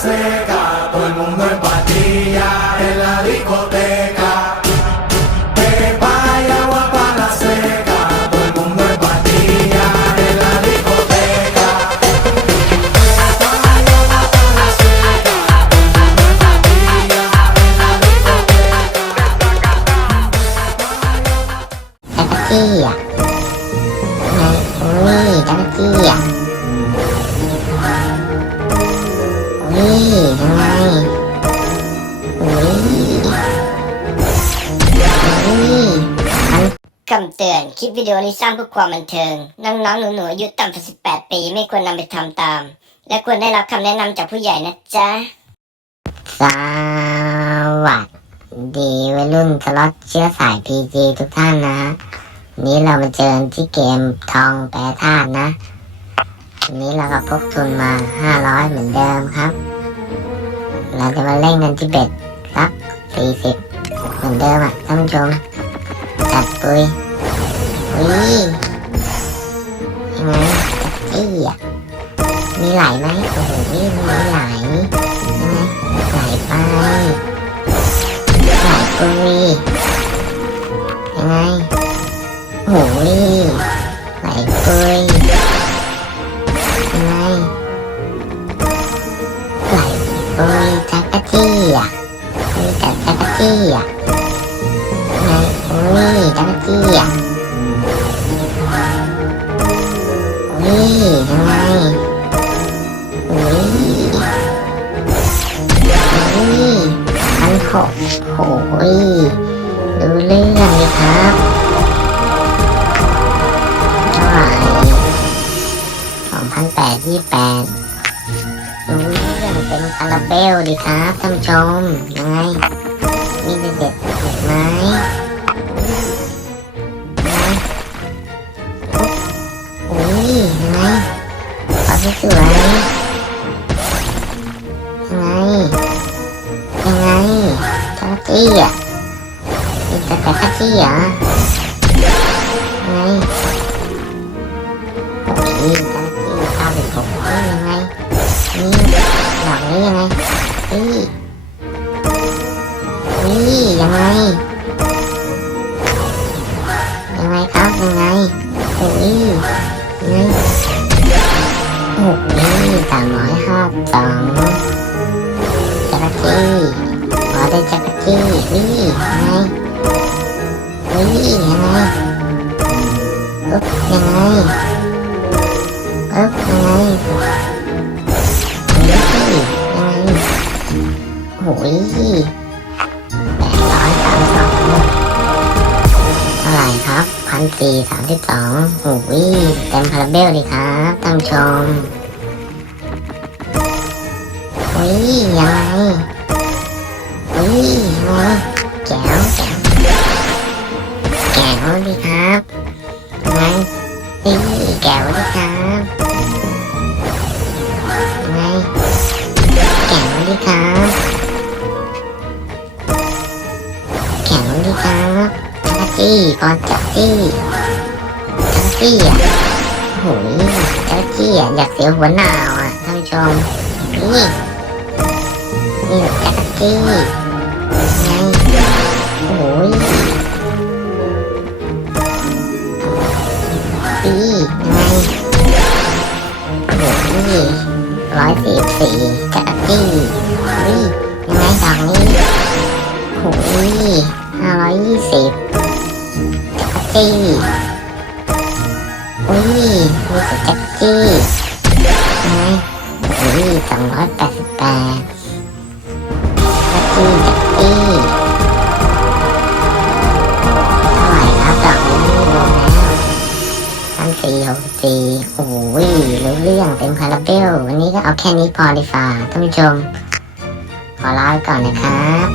seca, todo el mundo en คำเตือน คลิปวิดีโอนี้สร้างเพื่อความบันเทิง น้องๆ หนูๆ อายุต่ำกว่า18 ปี ไม่ควรนำไปทำตาม และควรได้รับคำแนะนำจากผู้ใหญ่นะจ๊ะ สวัสดีวัยรุ่นสล็อตเชื้อสายพีจีทุกท่านนะฮะนี้เรามาเจอกันที่เกมทองแปรธาตุนะวันนี้เราก็พกทุนมาห้าร้อยเหมือนเดิมครับ เราจะมาเล่นกันที่เบ็ด สักสี่สิบเหมือนเดิมอะท่านผู้ชมจัดปุยอุ้ยยังไงจัดจี้อะมีไหลไหมโอ้โหนี่มีไหลยังไงไหลไปไหลปุย แต่จักรจี้อะยังไงโอ้ยจักรจี้อะโอ้ยทำไมโอ้ยโอ้ยพันหกโอ้ย เป็นคาราเบลดีครับท่านชมยังไงมีเด็ดเด็ดไหมยังไงโอ้ยยังไงขอสวยยังไงยังไงจักรจี้อะมีแต่จักรจี้เหรอยังไง เฮ้ยยังไง ยังไงครับยังไงโอ้ยยังไงโอ้ยสามร้อยห้าสองจักรจี้ขอได้จักรจี้นี่ยังไงนี่ยังไงปึ๊บยังไงปึ๊บยังไงนี่ยังไงโอ้ย 2,432หูวิเต็มพาราเบลดีครับท่านชมอ้ยยังไงอ้ยยังแก้วแก้วแก้วดีครับไงตีแก้วดีครับไงแก้วดีครับแก้วดีครับ จักรจี้ก่อนจักรจี้จักจี้อะโอยจักจี้อะอยากเสียหัวหนาวอะท่านผู้ชมนี่นี่จักจี้ไงโอ้ยปีไงโอ้ยร้อยสี่สี่จักจี้นี่ยังไงดอกนี้โอ้ยห้าร้อยยี่สิบ จักรจี้โอ้ยมีแต่จักรจี้ไงโอ้ยสองร้อยแปดสิบแปดจักจี้จักจี้เท่าไหร่ครับดอกนี้รวมแล้วพันสี่หกสี่โอ้ยรู้เรื่องเป็นพาราเบลวันนี้ก็เอาแค่นี้พอดีฝ่าท่านผู้ชม ขอลาไปก่อนนะครับ